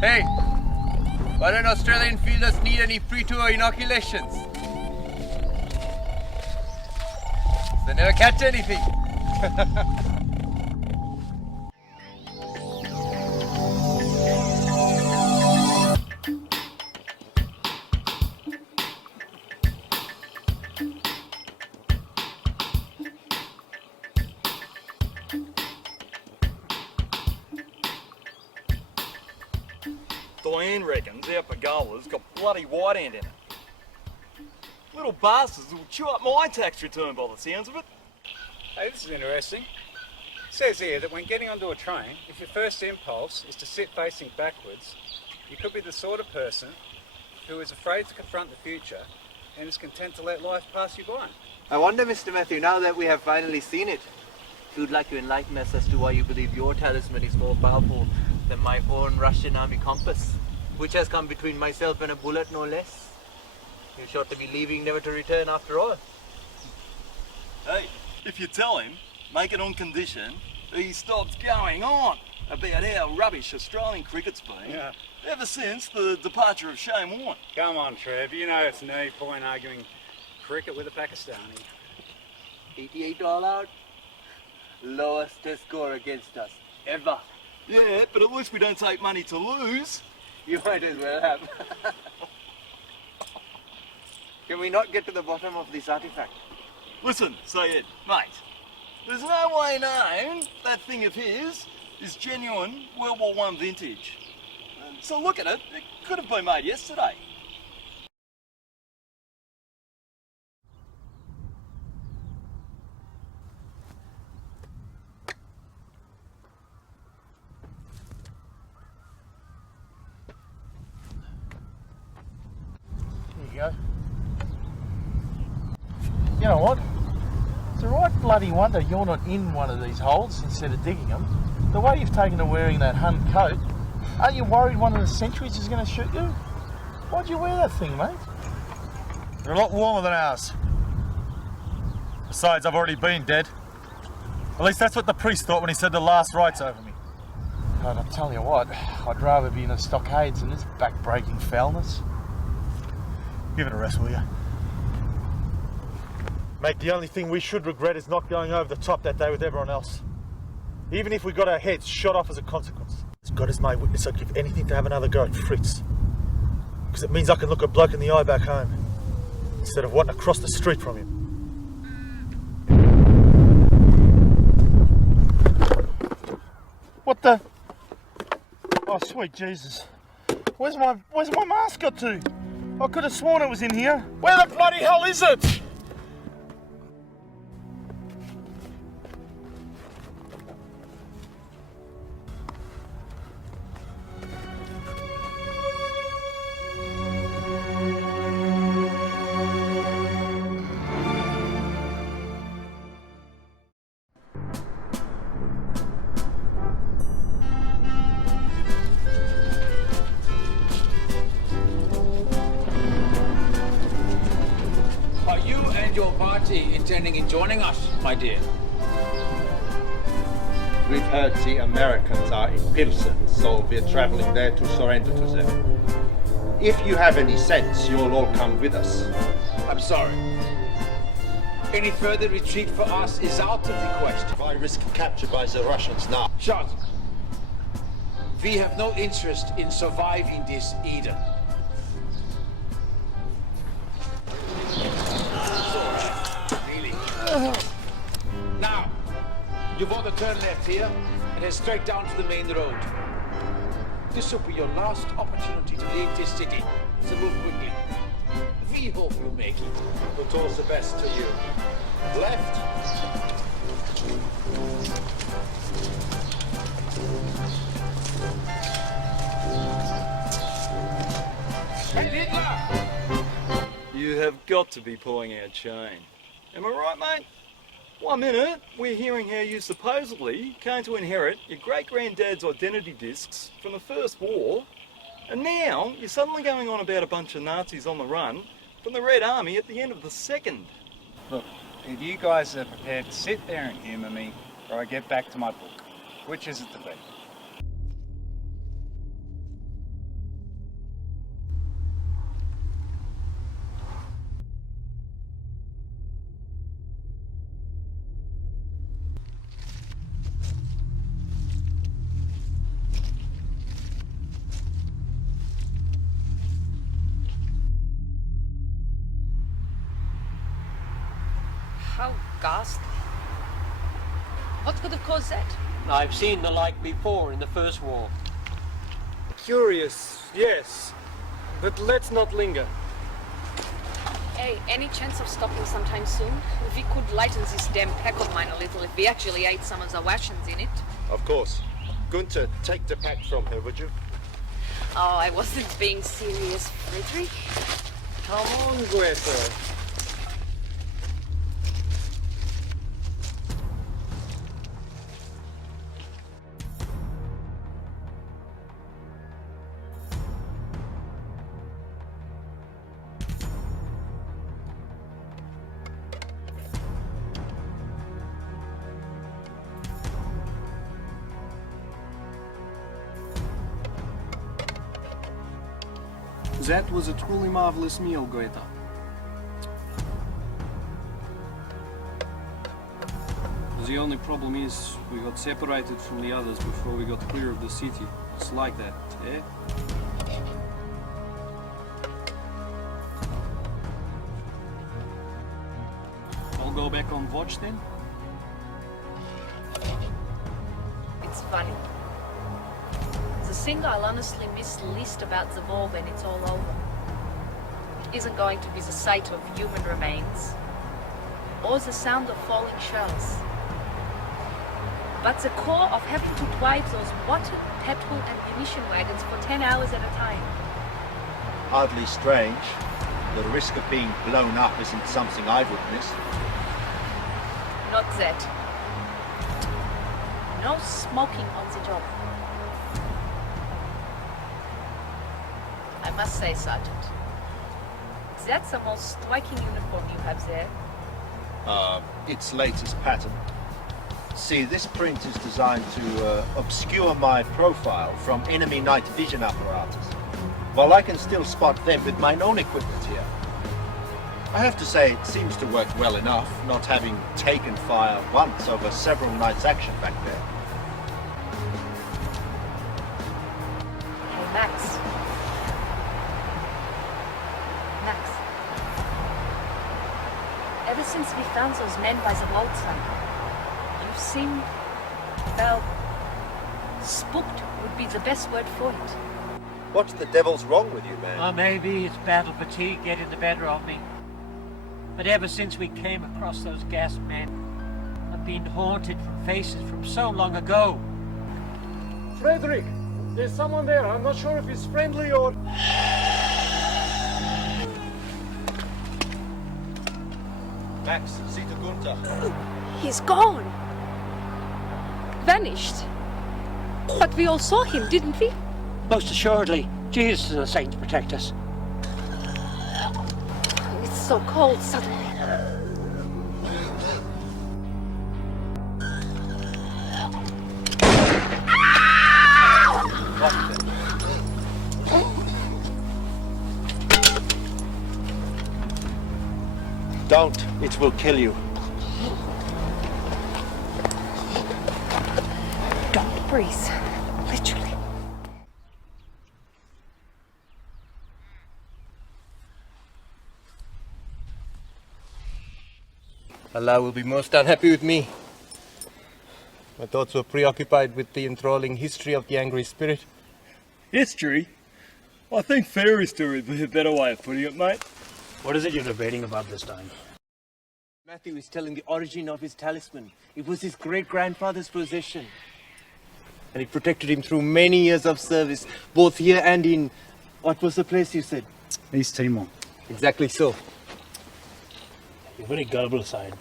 Hey, why don't Australian fielders need any pre-tour inoculations? They never catch anything. Diane reckons our pergola's got bloody white ant in it. Little bastards will chew up my tax return by the sounds of it. Hey, this is interesting. It says here that when getting onto a train, if your first impulse is to sit facing backwards, you could be the sort of person who is afraid to confront the future and is content to let life pass you by. I wonder, Mr. Matthew, now that we have finally seen it, if you'd like to enlighten us as to why you believe your talisman is more powerful than my own Russian army compass, which has come between myself and a bullet, no less. You're sure to be leaving never to return after all. Hey, if you tell him, make it on condition he stops going on about how rubbish Australian cricket's been ever since the departure of Shane Warne. Come on, Trev, you know it's no point arguing cricket with a Pakistani. 88 all out. Lowest test score against us, ever. Yeah, but at least we don't take money to lose. You might as well have. Can we not get to the bottom of this artifact? Listen, Sayed, mate, there's no way known that thing of his is genuine World War I vintage. So look at it, it could have been made yesterday. There you go. You know what? It's a right bloody wonder you're not in one of these holes instead of digging them. The way you've taken to wearing that Hun coat, aren't you worried one of the sentries is going to shoot you? Why'd you wear that thing, mate? They're a lot warmer than ours. Besides, I've already been dead. At least that's what the priest thought when he said the last rites over me. God, I'll tell you what, I'd rather be in the stockades than this back-breaking foulness. Give it a rest, will you? Mate, the only thing we should regret is not going over the top that day with everyone else. Even if we got our heads shot off as a consequence. As God is my witness, I'd give anything to have another go at Fritz. Because it means I can look a bloke in the eye back home, instead of wanting to cross the street from him. What the? Oh, sweet Jesus. Where's my mask got to? I could have sworn it was in here. Where the bloody hell is it? Are you and your party intending in joining us, my dear? We've heard the Americans are in Pilsen, so we're traveling there to surrender to them. If you have any sense, you'll all come with us. I'm sorry. Any further retreat for us is out of the question. Why risk capture by the Russians now? Shut. We have no interest in surviving this either. Now, you want to turn left here and head straight down to the main road. This will be your last opportunity to leave this city, so move quickly. We hope you make it. But all the best to you. Left. Hey, Hitler! You have got to be pulling our chain. Am I right, mate? 1 minute, we're hearing how you supposedly came to inherit your great-granddad's identity discs from the First War, and now you're suddenly going on about a bunch of Nazis on the run from the Red Army at the end of the Second. Look, if you guys are prepared to sit there and humour me, or I get back to my book. Which is it to be? How ghastly. What could have caused that? I've seen the like before in the First War. Curious, yes. But let's not linger. Hey, any chance of stopping sometime soon? If we could lighten this damn pack of mine a little, if we actually ate some of the rations in it. Of course. Gunther, take the pack from her, would you? Oh, I wasn't being serious, Frederick. Come on, Greta. That was a truly marvelous meal, Greta. The only problem is we got separated from the others before we got clear of the city. It's like that, eh? I'll go back on watch then. It's funny. The thing I'll honestly miss least about the war when it's all over isn't going to be the sight of human remains or the sound of falling shells, but the core of having to drive those water, petrol and munition wagons for 10 hours at a time. Hardly strange. The risk of being blown up isn't something I've witnessed. Not that. No smoking on the job. I must say, Sergeant, that's the most striking uniform you have there. Its latest pattern. See, this print is designed to obscure my profile from enemy night vision apparatus, while I can still spot them with my own equipment here. I have to say, it seems to work well enough, not having taken fire once over several nights' action back there. Hey, Max. Max. Ever since we found those men by the roadside, you've seemed, well, spooked would be the best word for it. What the devil's wrong with you, man? Or maybe it's battle fatigue getting the better of me. But ever since we came across those gas men, I've been haunted from faces from so long ago. Frederick, there's someone there. I'm not sure if he's friendly or... Max, see to Gunther. He's gone. Vanished. But we all saw him, didn't we? Most assuredly, Jesus and the saints protect us. It's so cold suddenly. Don't, it will kill you. Don't breathe. Literally. Allah will be most unhappy with me. My thoughts were preoccupied with the enthralling history of the angry spirit. History? I think fairy story would be a better way of putting it, mate. What is it you're debating about this time? Matthew is telling the origin of his talisman. It was his great-grandfather's possession. And it protected him through many years of service, both here and in... What was the place you said? East Timor. Exactly so. You're very gullible, Side.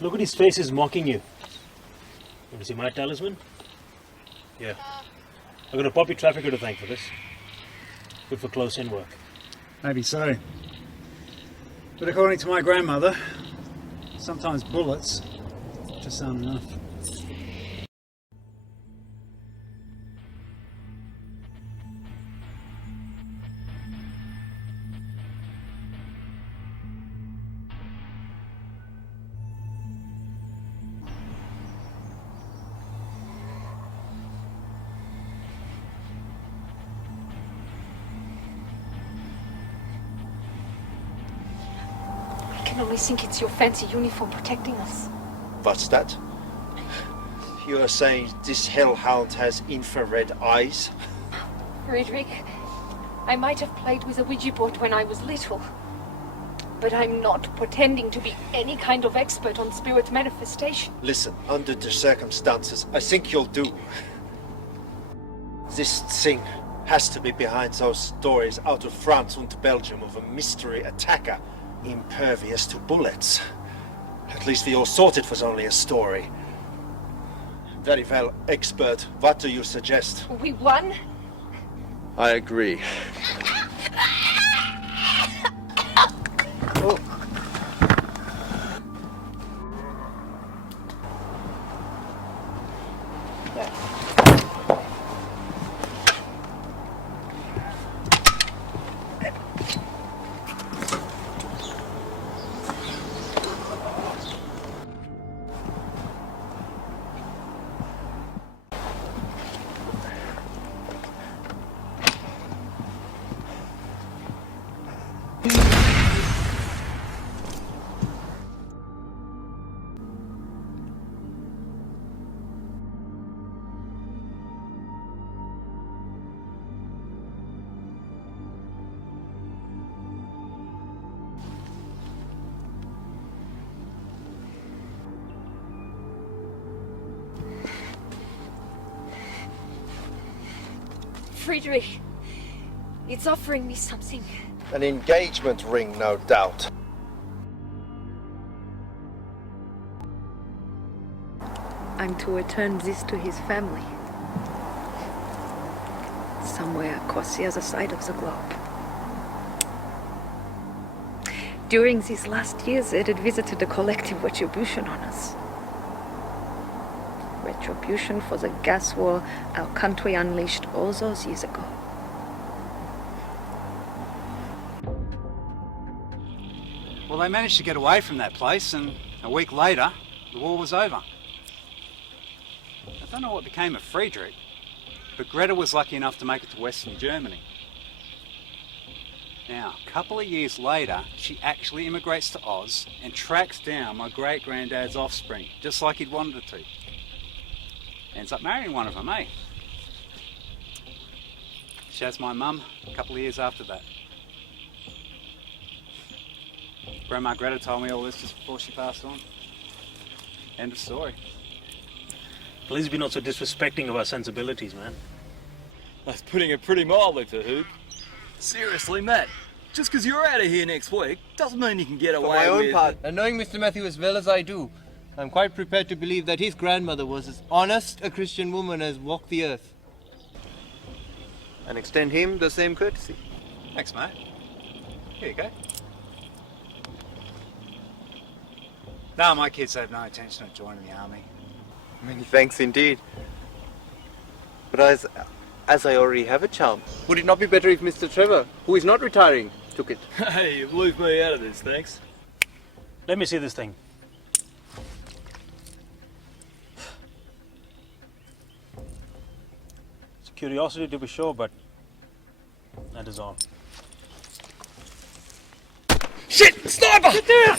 Look at his face, he's mocking you. Want to see my talisman? Yeah. I've got a poppy trafficker to thank for this. Good for close-in work. Maybe so. But according to my grandmother, sometimes bullets just aren't enough. only think it's your fancy uniform protecting us. What's that? You are saying this hellhound has infrared eyes? Friedrich, I might have played with a Ouija board when I was little, but I'm not pretending to be any kind of expert on spirit manifestation. Listen, under the circumstances, I think you'll do. This thing has to be behind those stories out of France and Belgium of a mystery attacker impervious to bullets. At least we all thought it was only a story. Very well, expert. What do you suggest? We won? I agree. Oh. Friedrich, it's offering me something. An engagement ring, no doubt. I'm to return this to his family. Somewhere across the other side of the globe. During these last years, it had visited a collective retribution on us. Retribution for the gas war our country unleashed all those years ago. Well, they managed to get away from that place, and a week later, the war was over. I don't know what became of Friedrich, but Greta was lucky enough to make it to Western Germany. Now, a couple of years later, she actually immigrates to Oz and tracks down my great-granddad's offspring, just like he'd wanted her to. Ends up marrying one of them, eh? She has my mum a couple of years after that. Grandma Greta told me all this just before she passed on. End of story. Please be not so disrespecting of our sensibilities, man. That's putting it pretty mildly, Fahood. Seriously, Matt, just because you're out of here next week doesn't mean you can get away For my own with... part, and knowing Mr. Matthew as well as I do, I'm quite prepared to believe that his grandmother was as honest a Christian woman as walked the earth. And extend him the same courtesy. Thanks, mate. Here you go. No, my kids have no intention of joining the army. Many thanks indeed. But as I already have a charm, would it not be better if Mr. Trevor, who is not retiring, took it? Hey, you've left me out of this, thanks. Let me see this thing. It's a curiosity to be sure, but that is all. Shit! Sniper! Get down!